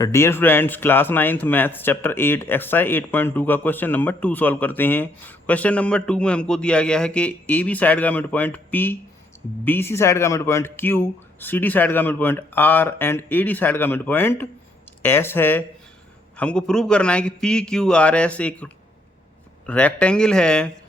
Dear students, class 9th maths chapter 8 exercise 8.2 का question number 2 solve करते हैं। Question number 2 में हमको दिया गया है कि ए बी साइड का mid point P, B C side का mid point Q, C D side का mid point R and A D side का मिड पॉइंट S है। हमको प्रूव करना है कि पी क्यू आर एस एक रेक्टेंगल है।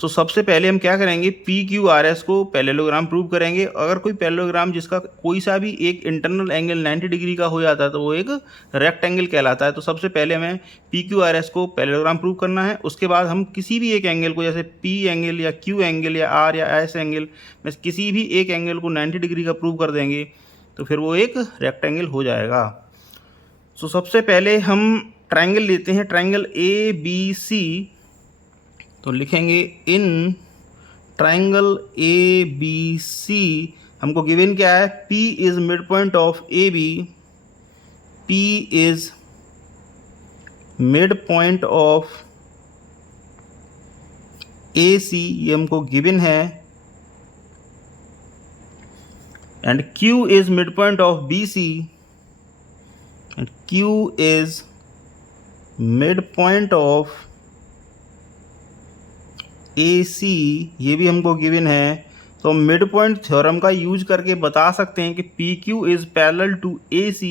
तो सबसे पहले हम क्या करेंगे, पी क्यू आर एस को पैरेललोग्राम प्रूव करेंगे। अगर कोई पैरेललोग्राम जिसका कोई सा भी एक इंटरनल एंगल 90 डिग्री का हो जाता है तो वो एक रेक्टेंगल कहलाता है। तो सबसे पहले हमें पी क्यू आर एस को पैरेललोग्राम प्रूव करना है। उसके बाद हम किसी भी एक एंगल को, जैसे पी एंगल या क्यू एंगल या आर या एस एंगल में किसी भी एक एंगल को 90 डिग्री का प्रूव कर देंगे तो फिर वो एक रेक्टेंगल हो जाएगा। तो सबसे पहले हम ट्रायंगल लेते हैं, ट्रायंगल ए बी सी। तो लिखेंगे in triangle A B C हमको गिवन क्या है, P is mid point of A B, P is mid point of A C, ये हमको गिवन है। And Q is mid point of B C and Q is mid point of A C, ये भी हमको given है। तो mid point theorem का use करके बता सकते हैं कि P Q is parallel to A C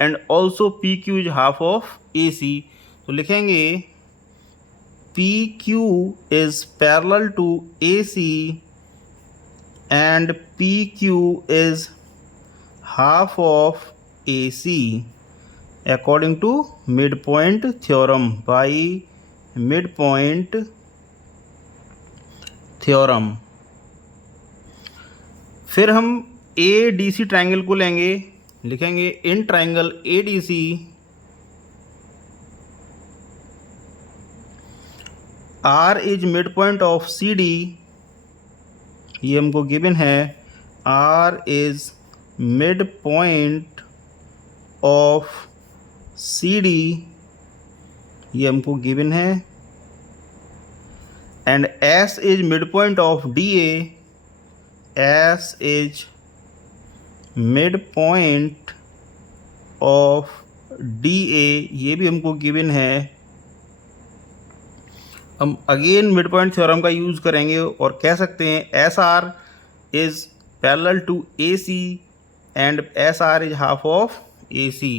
and also P Q is half of A C. तो लिखेंगे P Q is parallel to A C and P Q is half of A C according to mid point theorem, by mid point theorem. फिर हम A D C triangle को लेंगे, लिखेंगे in triangle A D C R is mid point of C D, ये हमको given है। R is mid point of C D, ये हमको गिवन है। And S is mid point of DA, S is mid point of DA, ये भी हमको given है। हम अगेन मिड पॉइंट थ्योरम का यूज़ करेंगे और कह सकते हैं SR is parallel to AC and SR is half of AC।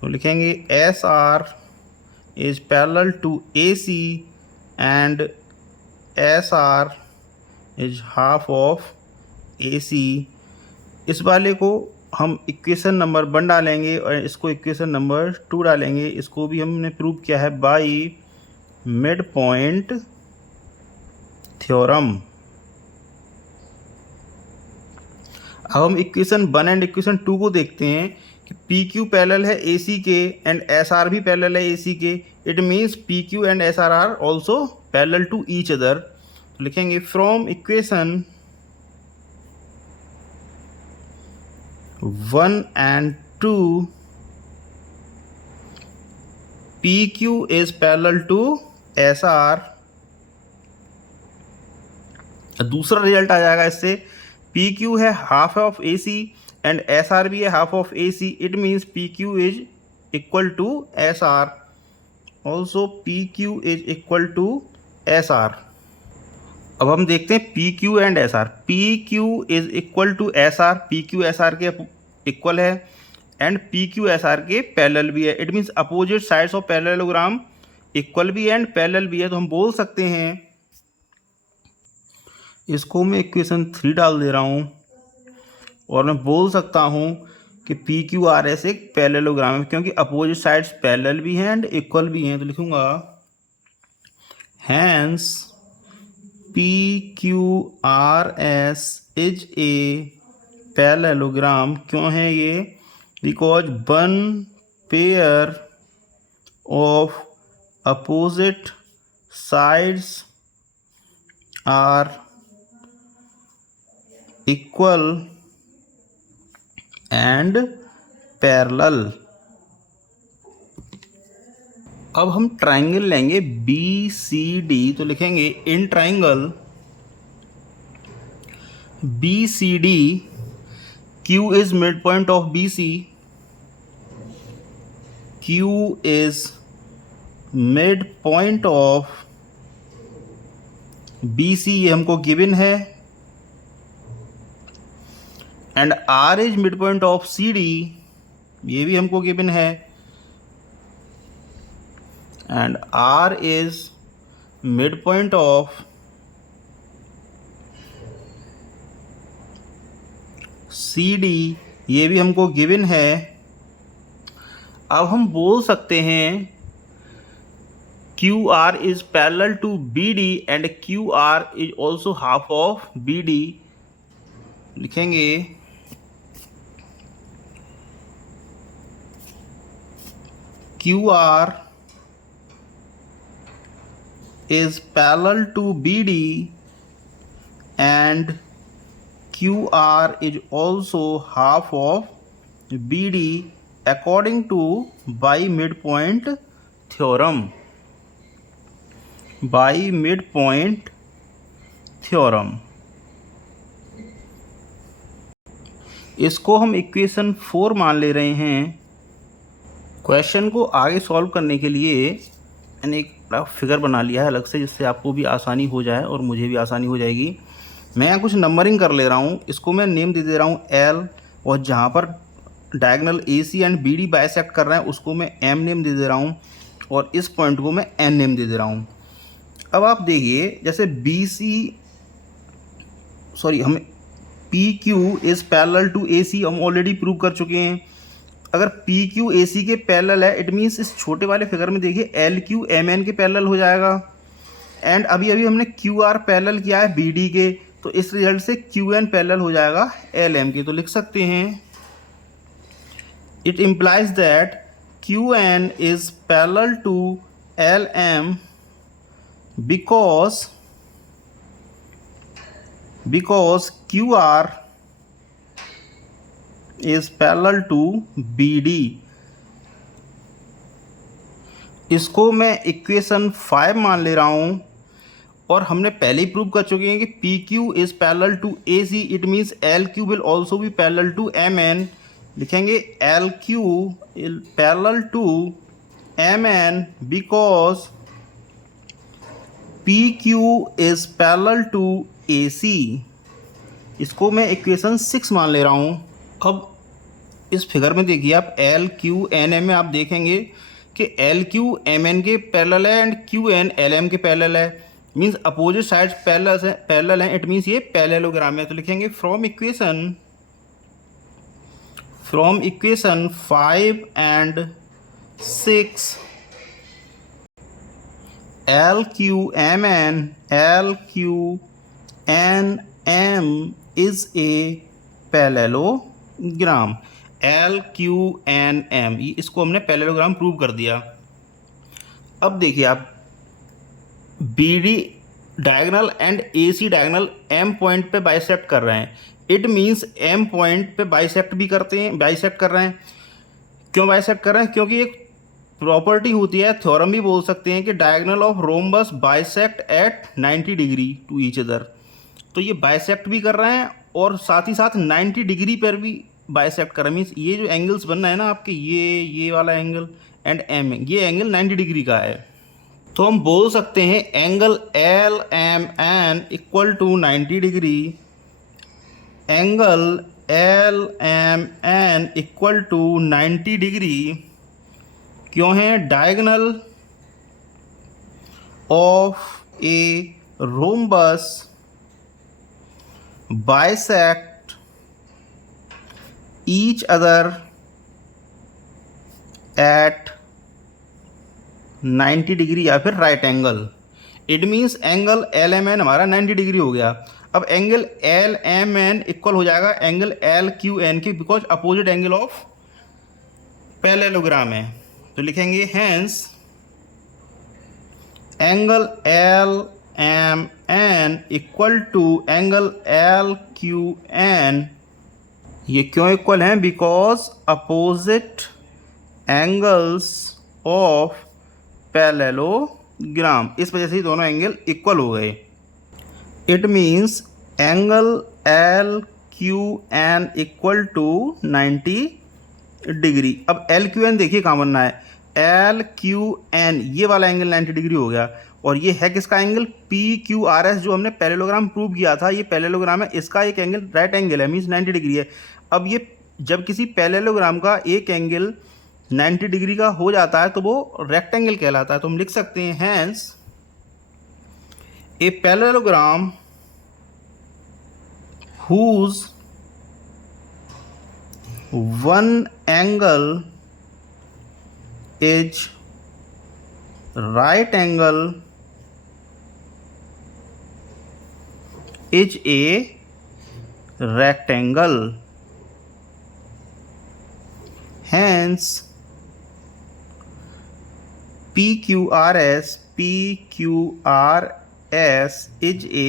तो लिखेंगे SR is parallel to AC and SR is half of AC। इस वाले को हम इक्वेशन नंबर 1 डालेंगे और इसको इक्वेशन नंबर 2 डालेंगे। इसको भी हमने प्रूव किया है बाय मिड पॉइंट थ्योरम। अब हम इक्वेशन 1 एंड इक्वेशन 2 को देखते हैं कि PQ पैरेलल है AC के एंड SR भी पैरेलल है AC के। It means PQ and SR are also parallel to each other. तो लिखेंगे from equation 1 and 2 PQ is parallel to SR। दूसरा रिजल्ट आ जाएगा इससे, PQ है half of AC and SR भी है half of AC। It means PQ is equal to SR, also PQ is equal to SR। अब हम देखते हैं PQ and SR। PQ is equal to SR, PQ SR के equal है and PQ SR के parallel भी है। It means opposite sides of parallelogram equal भी है एंड पैरेलल भी है। तो हम बोल सकते हैं, इसको मैं इक्वेशन 3 डाल दे रहा हूँ और मैं बोल सकता हूँ कि PQRS एक पैरेललोग्राम है क्योंकि अपोजिट साइड्स पैरेलल भी हैं एंड इक्वल भी हैं। तो लिखूँगा hence PQRS is a parallelogram. क्यों है ये? Because one pair of opposite sides are equal and parallel. अब हम ट्राइंगल लेंगे BCD। तो लिखेंगे in triangle BCD Q is midpoint of BC Q is midpoint of BC, ये हमको गिवन है, and R is mid point of CD, ये भी हमको गिवन है, and R is mid point of CD, ये भी हमको गिवन है। अब हम बोल सकते हैं QR is parallel to BD and QR is also half of BD। लिखेंगे QR is parallel to BD and QR is also half of BD according to by midpoint theorem। By midpoint theorem, इसको हम equation 4 मान ले रहे हैं। Question को आगे solve करने के लिए मैंने एक बड़ा फिगर बना लिया है अलग से, जिससे आपको भी आसानी हो जाए और मुझे भी आसानी हो जाएगी। मैं यहाँ कुछ नंबरिंग कर ले रहा हूँ, इसको मैं नेम दे दे रहा हूँ L, और जहाँ पर diagonal AC and BD bisect कर रहे हैं उसको मैं M नेम दे दे रहा हूँ, और इस पॉइंट को मैं N नेम दे दे रहा हूँ। अब आप देखिए, जैसे हम PQ is parallel to AC हम ऑलरेडी प्रूव कर चुके हैं। अगर PQ AC के पैरेलल है, इट मीन्स इस छोटे वाले फिगर में देखिए LQ MN के पैरेलल हो जाएगा, एंड अभी हमने QR पैरेलल किया है BD के, तो इस रिजल्ट से QN पैरेलल हो जाएगा LM के। तो लिख सकते हैं it implies that QN is parallel to LM because QR is parallel to BD। इसको मैं इक्वेशन 5 मान ले रहा हूँ, और हमने पहले ही प्रूव कर चुके हैं कि PQ is parallel to AC, it means LQ will also be parallel to MN। लिखेंगे LQ is parallel to MN because PQ is parallel to AC। इसको मैं इक्वेशन 6 मान ले रहा हूँ। अब इस फिगर में देखिए आप LQNM में आप देखेंगे कि LQ MN के पैरेलल है एंड QN LM के पैरेलल है, मीन्स अपोजिट साइड्स पैरेलल हैं, इट मीन्स ये पैरेललोग्राम है। तो लिखेंगे from equation 5 and 6 LQNM is a parallelogram. LQNM, इसको हमने पैरेललोग्राम प्रूव कर दिया। अब देखिए आप BD diagonal and AC diagonal M point पे बाइसेक्ट कर रहे हैं, इट मीन्स M पॉइंट पे बाइसेक्ट कर रहे हैं। क्यों बाइसेक्ट कर रहे हैं? क्योंकि एक प्रॉपर्टी होती है, थ्योरम भी बोल सकते हैं, कि diagonal of rhombus bisect at 90 degree to each other. तो ये बाइसेक्ट भी कर रहे हैं और साथ ही साथ 90 डिग्री पर भी बाइसेक्ट कर रहे हैं। मीन्स ये जो एंगल्स बन रहे हैं ना आपके, ये वाला एंगल एंड M, ये एंगल 90 डिग्री का है। तो हम बोल सकते हैं angle LMN equal to 90 degree, angle LMN equal to 90 degree क्यों है? Diagonal of a rhombus bisect each other at 90 degree या फिर right angle. It means angle LMN हमारा 90 डिग्री हो गया। अब एंगल LMN इक्वल हो जाएगा एंगल LQN के, because opposite angle of parallelogram है। तो लिखेंगे hence angle LMN equal to angle LQN। ये क्यों इक्वल हैं? Because opposite angles of parallelogram, इस वजह से दोनों एंगल इक्वल हो गए। It means angle LQN equal to 90 degree. अब एल क्यू एन देखिए कहाँ बनना है, एल क्यू एन ये वाला एंगल 90 डिग्री हो गया, और ये है किसका angle, P Q R S, जो हमने पैरेललोग्राम प्रूव किया था, ये पैरेललोग्राम है, इसका एक एंगल राइट एंगल है, मीन्स 90 डिग्री है। अब ये जब किसी पैरेललोग्राम का एक एंगल 90 डिग्री का हो जाता है तो वो रेक्टेंगल कहलाता है। तो हम लिख सकते हैं hence a parallelogram whose one angle is right angle is a rectangle. Hence PQRS is a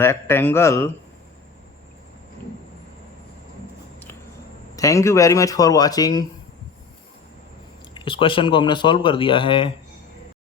rectangle. Thank you very much for watching. इस क्वेश्चन को हमने सॉल्व कर दिया है।